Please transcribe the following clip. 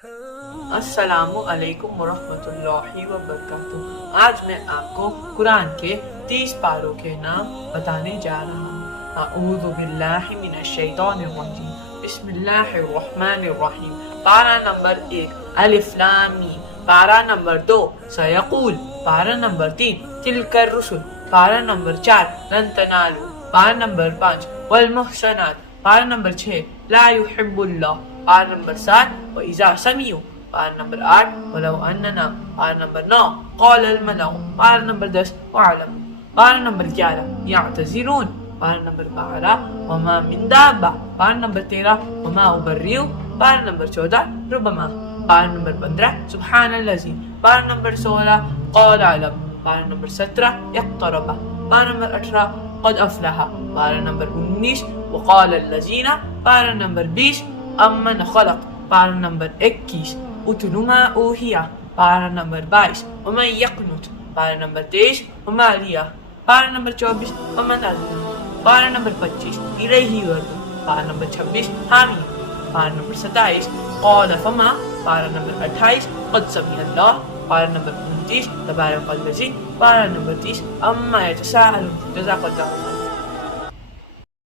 السلام علیکم ورحمۃ اللہ وبرکاتہ۔ آج میں آپ کو قرآن کے 30 پاروں کے نام بتانے جا رہا ہوں۔ اعوذ باللہ من الشیطان الرجیم، بسم اللہ الرحمن الرحیم۔ پارہ نمبر 1 الف لام میم، پارہ نمبر 2 سیقول، پارہ نمبر 3 تلک الرسل، پارہ نمبر 4 لن تنالوا، پارہ نمبر 5 والمحصنات، پارہ نمبر 6 لا يحب اللہ، پارہ نمبر 7 وَإِذَا سَمِعُوا، پارہ نمبر 8 وَلَوْ أَنَّنَا، پارہ نمبر 9 قَالَ الْمَلَأُ، پارہ نمبر 10 وَاعْلَمُوا، پارہ نمبر 11 يَعْتَذِرُونَ، پارہ نمبر 12 وَمَا مِن دَابَّةٍ، پارہ نمبر 13 وَمَا أُبَرِّئُ، پارہ نمبر 14 رُبَمَا، پارہ نمبر 15 سبحان الذی، پارہ نمبر 16 قَالَ اعْلَمْ، پارہ نمبر 17 اقترب، پارہ نمبر 18 قد افلح، پارہ نمبر 19 وقال الذین، پارہ نمبر 20 امن خلق، پارہ نمبر 21 اتل ما اوحی، پارہ نمبر 22 ومن یقنت، پارہ نمبر 23 وما لیا، پارہ نمبر 24 ومن اظلم، پارہ نمبر 25 الیہ یرجعون، پارہ نمبر 26 حامی، پارہ نمبر 27 قال فما، پارہ نمبر 28 قد سمع اللہ، پارہ نمبر 29 تبارک الذی، پارہ نمبر 30 اما یتساءلون۔ جزاک اللہ۔